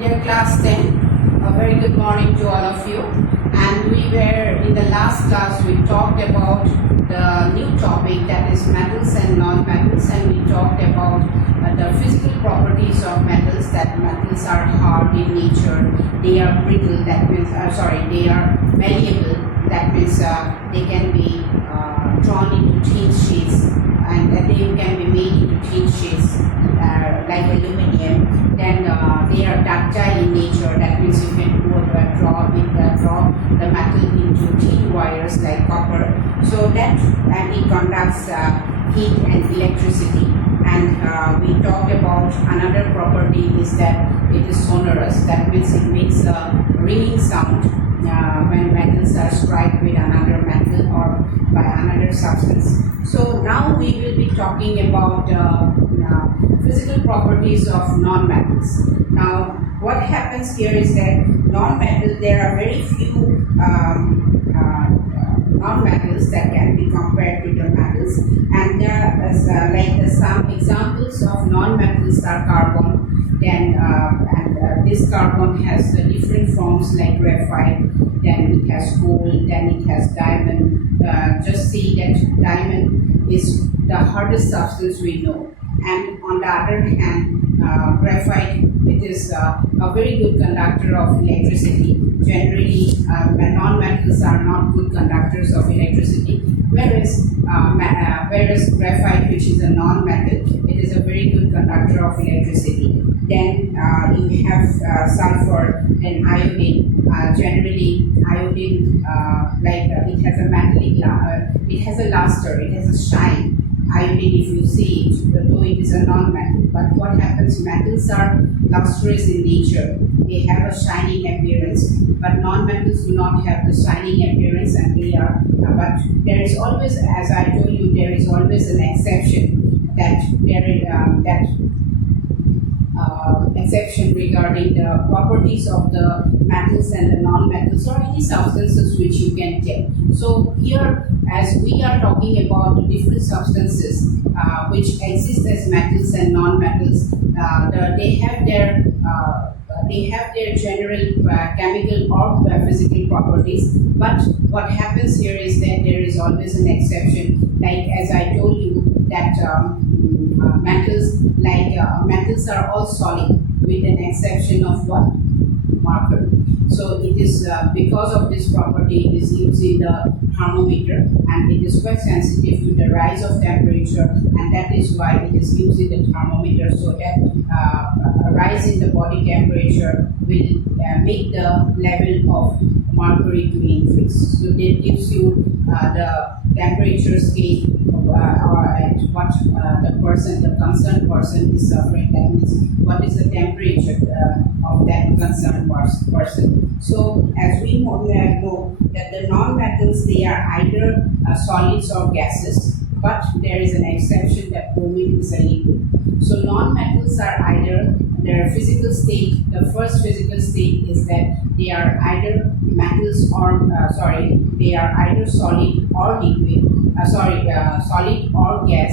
Dear class 10, a very good morning to all of you. And we were in the last class, we talked about the new topic, that is metals and non-metals, and we talked about the physical properties of metals, that metals are hard in nature, they are brittle, that means, they are malleable, that means they can be drawn into thin sheets, and they can be made into thin sheets like aluminium. Then they are ductile in nature, that means you can draw the metal into thin wires like copper. So that and it conducts heat and electricity. And we talked about another property is that it is sonorous, that means it makes a ringing sound when metals are struck with another metal or by another substance. So now we will be talking about physical properties of non-metals. Now what happens here is that non-metal, there are very few non-metals that can be compared to the metals, and there is some examples of non-metals are carbon, then this carbon has different forms like graphite, then it has gold, then it has diamond. Just see that diamond is the hardest substance we know, and on the other hand graphite, it is a very good conductor of electricity. Generally non-metals are not good conductors of electricity, whereas graphite, which is a non-metal, it is a very good conductor of electricity. Then you have sulfur and iodine. Generally iodine, it has a metallic, it has a luster, it has a shine. Iodine, if you see it, though it is a non-metal, but what happens, metals are lustrous in nature, they have a shining appearance, but non-metals do not have the shining appearance, and they are, but there is always, as I told you, there is always an exception, that there is exception regarding the properties of the metals and the non-metals or any substances which you can take. So here, as we are talking about the different substances which exist as metals and non-metals, they have their general chemical or physical properties. But what happens here is that there is always an exception. Like as I told you that metals are all solid, with an exception of what? Mercury. So it is because of this property, it is used in the thermometer, and it is quite sensitive to the rise of temperature, and that is why it is used in the thermometer, so that a rise in the body temperature will make the level of mercury to increase. So that gives you the temperature scale or at what the concerned person is suffering. That means what is the temperature of that concerned person. So as we know that the non-metals, they are either solids or gases, but there is an exception that bromine is a liquid. So non-metals are either their physical state. The first physical state is that they are either metals or they are either solid or liquid. Solid or gas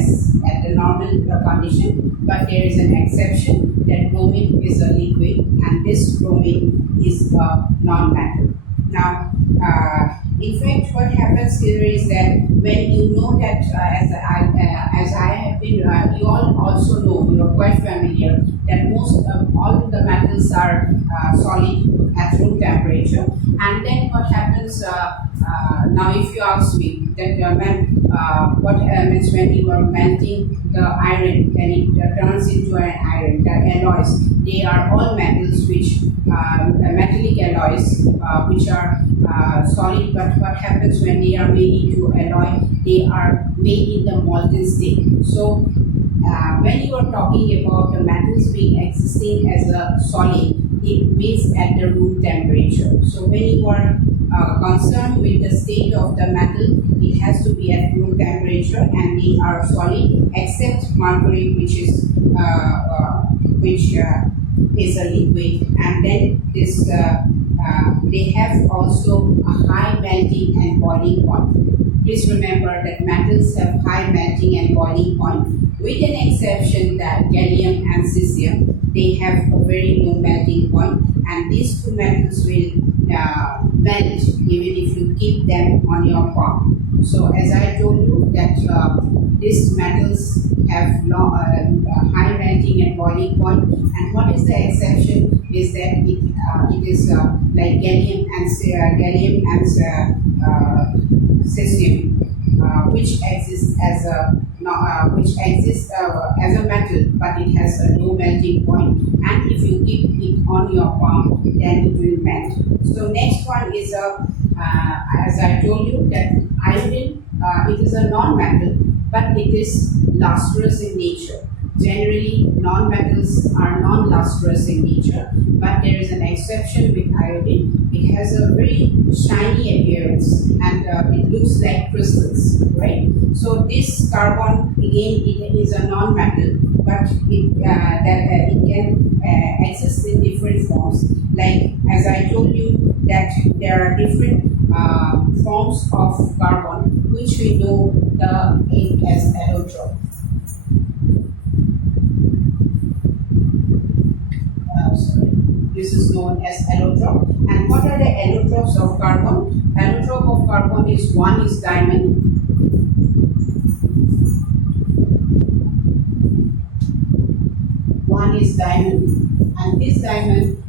at the normal condition, but there is an exception that bromine is a liquid, and this bromine is a non-metal. Now, in fact, what happens here is that when you know that, as I have been, you all also know, you are quite familiar that most of all the metals are solid at room temperature, and then what happens? Now, if you ask me that what happens when you are melting the iron, then it turns into an iron. The alloys, they are all metals, which metallic alloys, which are solid. But what happens when they are made into alloy? They are made in the molten state. So when you are talking about the metals being existing as a solid, it means at the room temperature. So when you are concerned with the state of the metal, it has to be at room temperature, and they are solid except mercury, which is a liquid, and then this they have also a high melting and boiling point. Please remember that metals have high melting and boiling point, with an exception that gallium and cesium, they have a very low melting point, and these two metals will melt even if you keep them on your palm. So as I told you that these metals have high melting and boiling point, and what is the exception is that it is like gallium and cesium, which exists as a metal, but it has a low melting point, and if you keep it on your palm, then it will melt. So next one is as I told you that iodine, it is a non-metal, but it is lustrous in nature. Generally, non-metals are non-lustrous in nature, but there is an exception with iodine. It has a very shiny appearance, and it looks like crystals, right? So this carbon, again, it is a non-metal, but it can exist in different forms. Like as I told you that there are different forms of carbon, which we know as allotrope. This is known as allotrope. And what are the allotropes of carbon? Allotrope of carbon is one is diamond. One is diamond, and this diamond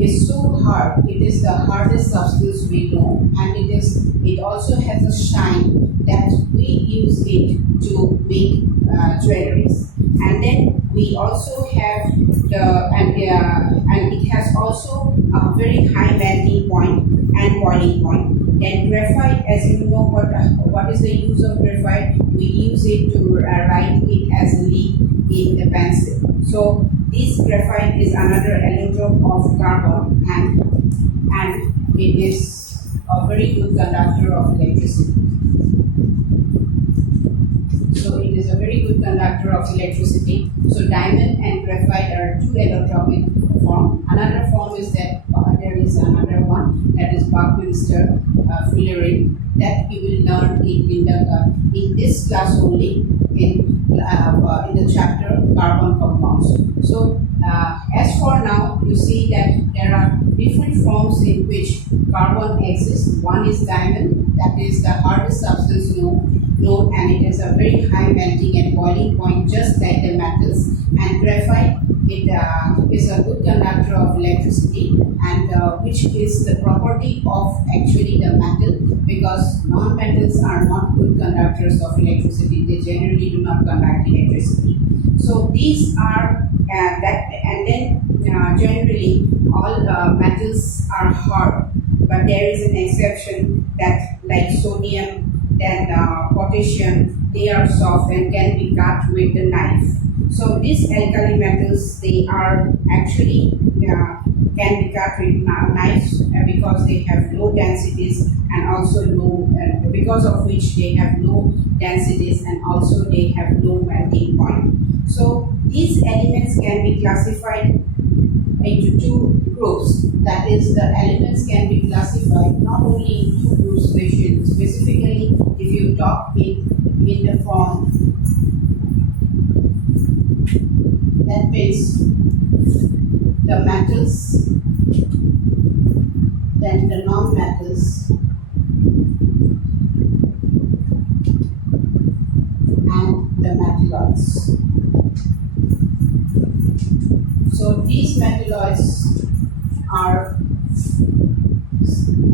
is so hard. It is the hardest substance we know, and it also has a shine that we use it to make jewelries. And then we also have and it has also a very high melting point and boiling point. Then graphite, as you know, what is the use of graphite? We use it to write it as a lead in the pencil. So this graphite is another allotrope of carbon, and it is a very good conductor of electricity. So it is a very good conductor of electricity. So diamond and graphite are two allotropic form. Another form is that there is another one, that is Buckminster fullerene, that you will learn in this class only in the chapter carbon compounds. So as for now, you see that there are different forms in which carbon exists. One is diamond, that is the hardest substance known, and it has a very high melting and boiling point, just like the metals. And graphite, it is a good conductor of electricity, and which is the property of actually the metal, because non-metals are not good conductors of electricity. They generally do not conduct electricity. So these are and then generally all metals are hard, but there is an exception that, like sodium, then potassium, they are soft and can be cut with the knife. So these alkali metals, they are actually can be cut with knives because they have low densities, and also low, because of which they have low densities, and also they have low melting point. So these elements can be classified into two groups. That is, the elements can be classified not only in two groups, specifically if you talk in the form, that means the metals, then the non-metals, and the metalloids. So these metalloids are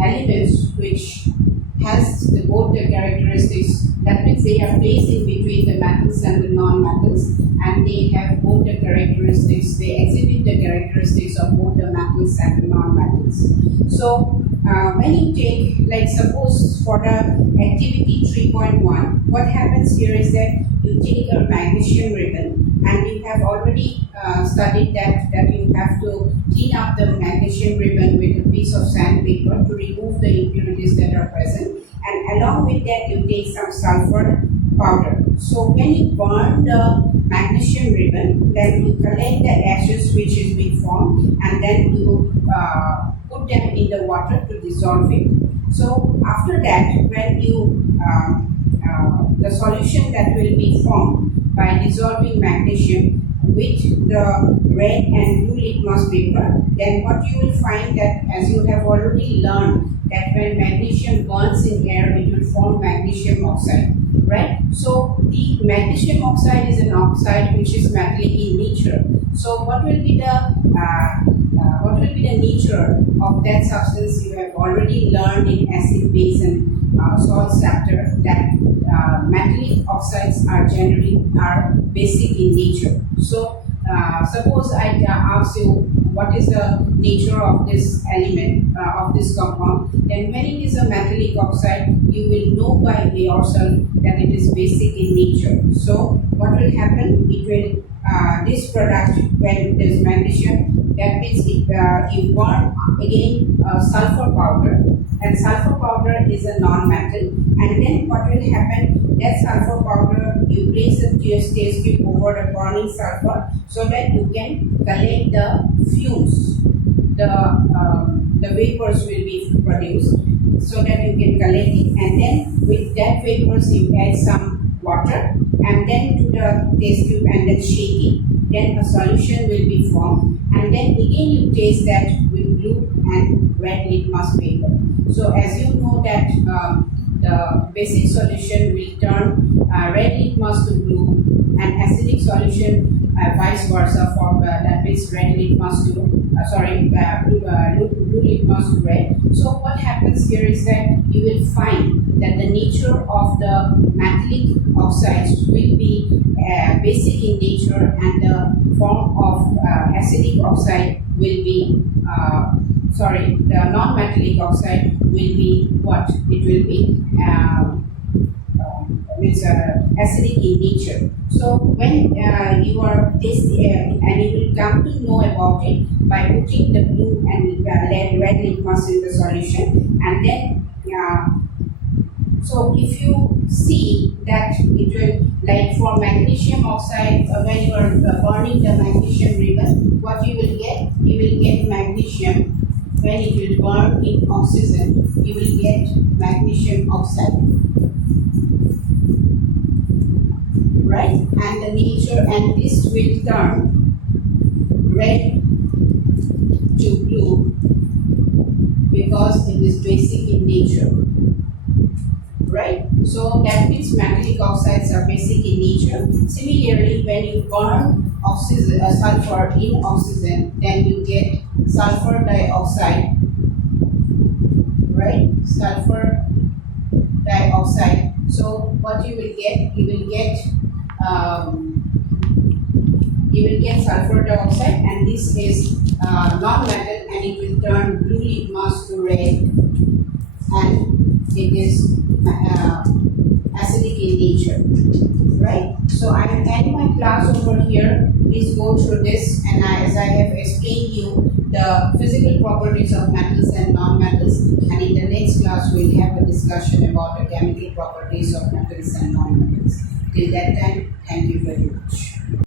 elements which has both the characteristics, that means they are placed in between the metals and the non-metals, and they have both the characteristics, they exhibit the characteristics of both the metals and the non-metals. So when you take, like suppose for the activity 3.1, what happens here is that you take a magnesium ribbon, and you have already studied that you have to clean up the magnesium ribbon with a piece of sandpaper to remove the impurities that are present, and along with that you take some sulfur powder. So when you burn the magnesium ribbon, then you collect the ashes which is being formed, and then you put them in the water to dissolve it. So after that, when you the solution that will be formed by dissolving magnesium with the red and blue litmus paper, then what you will find that, as you have already learned, that when magnesium burns in air, it will form magnesium oxide, right? So the magnesium oxide is an oxide which is metallic in nature. So what will be the nature of that substance? You have already learned in acid, base, and salts chapter that metallic oxides are basic in nature. So suppose I ask you what is the nature of this element, of this compound, then when it is a metallic oxide, you will know by yourself that it is basic in nature. So what will happen? It will this product, when there is magnesium, that means you burn again sulfur powder, and sulfur powder is a non-metal, and then what will happen, that sulfur powder you place a test tube over a burning sulfur so that you can collect the fumes, the vapors will be produced, so that you can collect it, and then with that vapors you add some water and then to the test tube and then shake it, then a solution will be formed, and then again you taste that with blue and red litmus paper. So as you know that the basic solution will turn red litmus to blue, and acidic solution vice versa, for that means red litmus to blue litmus to red. So what happens here is that you will find that the nature of the metallic oxides will be basic in nature, and the form of acidic oxide will be the non-metallic oxide will be what? It will be acidic in nature. So when you are tasting, and you will come to know about it by putting the blue and red litmus in the solution, and then so if you see that it will, like for magnesium oxide, when you are burning the magnesium ribbon, what you will get? You will get magnesium. When it will burn in oxygen, you will get magnesium oxide, right? And the nature, and this will turn red to blue because it is basic in nature, right? So that means metallic oxides are basic in nature. Similarly, when you burn sulfur in oxygen, then you get sulfur dioxide, right? Sulfur dioxide. So what you will get? You will get sulfur dioxide, and this is non-metal, and it will turn blue litmus to red, and it is acidic in nature, right? So I am ending my class over here. Please go through this, and as I have explained you the physical properties of metals and non-metals, and in the next class we will have a discussion about the chemical properties of metals and non-metals. Till that time, thank you very much.